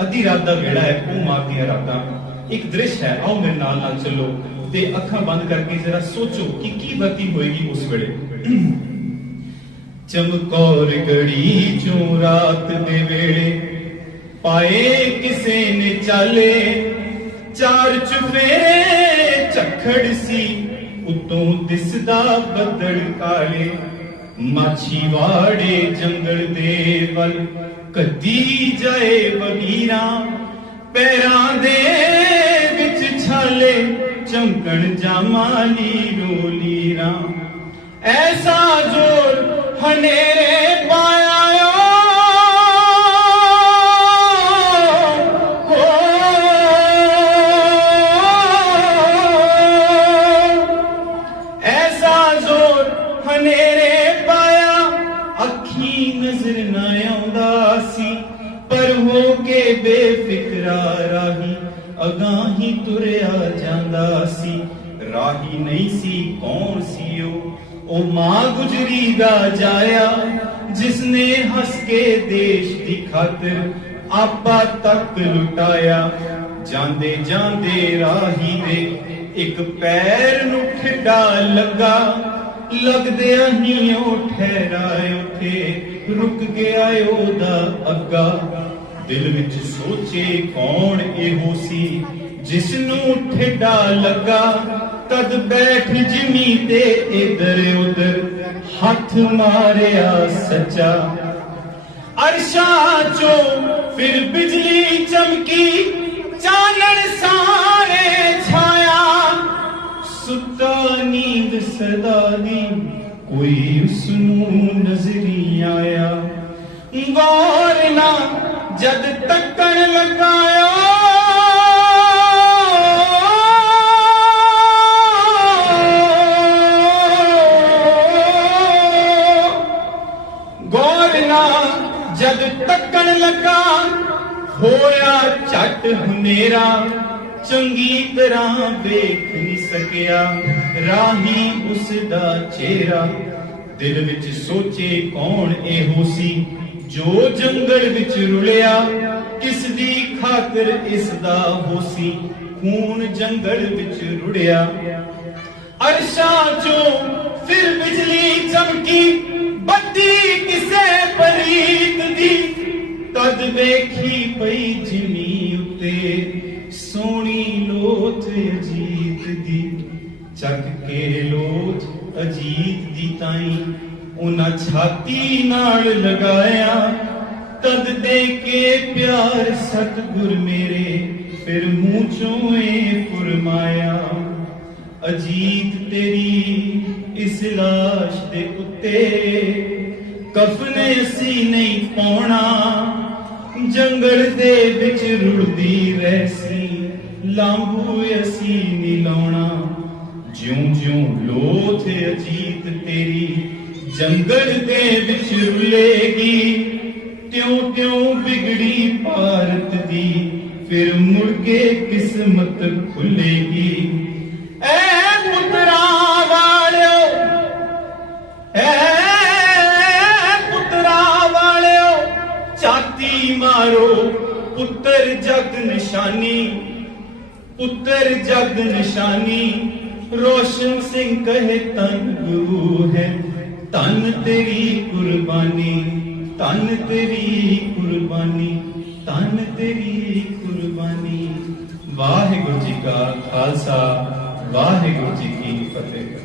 ਅੱਧੀ ਰਾਤ ਦਾ ਵੇੜਾ ਹੈ ਉਹ ਮਾਰਦੀਆਂ ਰਾਤਾਂ। ਇੱਕ ਦ੍ਰਿਸ਼ ਹੈ, ਆਓ ਮੇਰੇ ਨਾਲ ਨਾਲ ਚੱਲੋ। ਤੇ ਅੱਖਾਂ ਬੰਦ ਕਰਕੇ ਜ਼ਰਾ ਸੋਚੋ ਕਿ ਕੀ ਬਰਤੀ ਹੋਏਗੀ ਉਸ ਵੇਲੇ। ਚਮਕੌਰ ਗੜੀ ਚੋਂ ਰਾਤ ਦੇ ਵੇਲੇ ਪਾਏ ਕਿਸੇ ਨੇ ਚਾਲੇ। ਚਾਰ ਚੁਫੇਰੇ ਝਖੜ ਸੀ, ਉਤੋਂ ਦਿਸਦਾ ਬੱਦਲ ਕਾਲੇ। ਮਾਛੀ ਵਾੜੇ ਜੰਗਲ ਦੇ ਵੱਲ ਕਦੀ ਜਾਏ ਵਗੀਰਾ ਪੈਰਾਂ ਦੇ ਵਿੱਚ ਛਾਲੇ, ਚਮਕਣ ਜਾਮਾਲੀ ਰੋਲੀਰਾ ਐਸਾ ਜ਼ੋਰ ਹਨੇਰੇ ਪਾਇਆ ਹੋ ਐਸਾ ਜ਼ੋਰ ਹਨੇਰੇ ਪਾਇਆ, ਅੱਖੀ ਨਜ਼ਰ ਨਾ ਆਉਂਦਾ। ਸੀ ਹੋ ਕੇ ਬੇਫਿਕਰਾ ਰਾਹੀ, ਅਗਾਹੀ ਤੁਰਿਆ ਜਾਂਦਾ ਸੀ। ਰਾਹੀ ਨਹੀਂ ਸੀ, ਕੌਣ ਸੀ ਉਹ? ਉਹ ਮਾਂ ਗੁਜਰੀ ਦਾ ਜਾਇਆ, ਜਿਸਨੇ ਹੱਸ ਕੇ ਦੇਸ਼ ਦੀ ਖਾਤਰ ਆਪਾ ਤੱਕ ਲੁਟਾਇਆ। ਜਾਂਦੇ ਜਾਂਦੇ ਰਾਹੀ ਦੇ ਇੱਕ ਪੈਰ ਨੂੰ ਠਿੱਡਾ ਲੱਗਾ। ਲੱਗਦਿਆਂ ਹੀ ਉਹ ਠਹਿਰਾਏ ਉਥੇ, ਰੁਕ ਗਿਆ ਉਹਦਾ ਅੱਗਾ। ਦਿਲ ਵਿੱਚ ਸੋਚੇ ਕੌਣ ਇਹੋ ਸੀ? ਜਿਸ ਨੂੰ ਠੇਡਾ ਲੱਗਾ, ਤਦ ਬੈਠ ਜਿਮੀ ਤੇ ਇਧਰ ਉਧਰ ਹੱਥ ਮਾਰਿਆ ਸੱਚਾ। ਅਰਸ਼ਾਂ ਚੋਂ ਫਿਰ ਬਿਜਲੀ ਚਮਕੀ, ਚਾਨਣ ਸਾਰੇ ਛਾਇਆ। ਸੁੱਤਾ ਨੀਂਦ ਸਦਾ ਦੀ, ਕੋਈ ਉਸ ਨੂੰ ਨਜ਼ਰੀ ਆਇਆ। ਗੌਰ ਜਦ ਤੱਕਣ ਲਗਾਇਆ। ਗੌਰ ਜਦ ਤੱਕਣ ਲੱਗਾ, ਹੋਇਆ ਝਟ ਹਨੇਰਾ, ਚੰਗੀ ਤਰ੍ਹਾਂ ਵੇਖ ਨਹੀਂ ਸਕਿਆ। ਰਾਹੀ ਉਸ ਦਾ ਚਿਹਰਾ, ਦਿਲ ਵਿੱਚ ਸੋਚੇ ਕੌਣ ਇਹੋ ਸੀ? ਜੋ ਜੰਗਲ ਵਿੱਚ ਰੁਲਿਆ ਕਿਸ ਦੀ ਖਾਤਰ ਇਸ ਦਾ ਹੋਸੀ ਖੂਨ ਜੰਗਲ ਵਿੱਚ ਰੁੜਿਆ। ਅਰਸ਼ਾਂ ਚੋਂ ਫਿਰ ਬਿਜਲੀ ਚਮਕੀ, ਬੱਤੀ ਕਿਸੇ ਪਰੀਤ ਦੀ। ਤਦ ਵੇਖੀ ਪਈ ਜਿਮੀ ਉੱਤੇ ਸੋਹਣੀ ਲੋਥ ਅਜੀਤ ਦੀ। ਚੱਕ ਕੇ ਲੋਥ ਅਜੀਤ ਦੀ ਤਾਈ ਉਹਨਾਂ ਛਾਤੀ ਨਾਲ ਲਗਾਇਆ। ਤਦ ਦੇ ਕੇ ਪਿਆਰ ਸਤਗੁਰ ਮੇਰੇ, ਫਿਰ ਮੂੰਹ ਚੋਂ ਏ ਫਰਮਾਇਆ, ਅਜੀਤ ਤੇਰੀ ਇਸ ਲਾਸ਼ ਦੇ ਉੱਤੇ ਕਫਨ ਅਸੀਂ ਨਹੀਂ ਪਾਉਣਾ। ਜੰਗਲ ਦੇ ਵਿੱਚ ਰੁੜਦੀ ਰਹਿਸੀ, ਲਾਂਬੂ ਅਸੀਂ ਨਹੀਂ ਲਾਉਣਾ। ਜਿਉਂ ਜਿਉਂ ਲੋਥ ਅਜੀਤ ਤੇਰੀ ਜੰਗਲ ਦੇ ਵਿੱਚ ਰੁਲੇਗੀ, ਤਿਉਂ ਤਿਉਂ ਵਿਗੜੀ ਭਾਰਤ ਦੀ, ਫਿਰ ਮੁੜ ਕੇ ਕਿਸਮਤ ਖੁੱਲੇਗੀ। ਐ ਪੁੱਤਰਾ ਵਾਲਿਓ, ਐ ਪੁੱਤਰਾ ਵਾਲਿਓ ਛਾਤੀ ਮਾਰੋ ਪੁੱਤਰ ਜਗ ਨਿਸ਼ਾਨੀ, ਪੁੱਤਰ ਜਗ ਨਿਸ਼ਾਨੀ, ਰੋਸ਼ਨ ਸਿੰਘ ਕਹੇ ਤਨ ਗੁਰੂ ਹੈ। ਧੰਨ ਤੇਰੀ ਕੁਰਬਾਨੀ, ਧੰਨ ਤੇਰੀ ਕੁਰਬਾਨੀ, ਧੰਨ ਤੇਰੀ ਕੁਰਬਾਨੀ। ਵਾਹਿਗੁਰੂ ਜੀ ਕਾ ਖਾਲਸਾ, ਵਾਹਿਗੁਰੂ ਜੀ ਕੀ ਫਤਿਹ।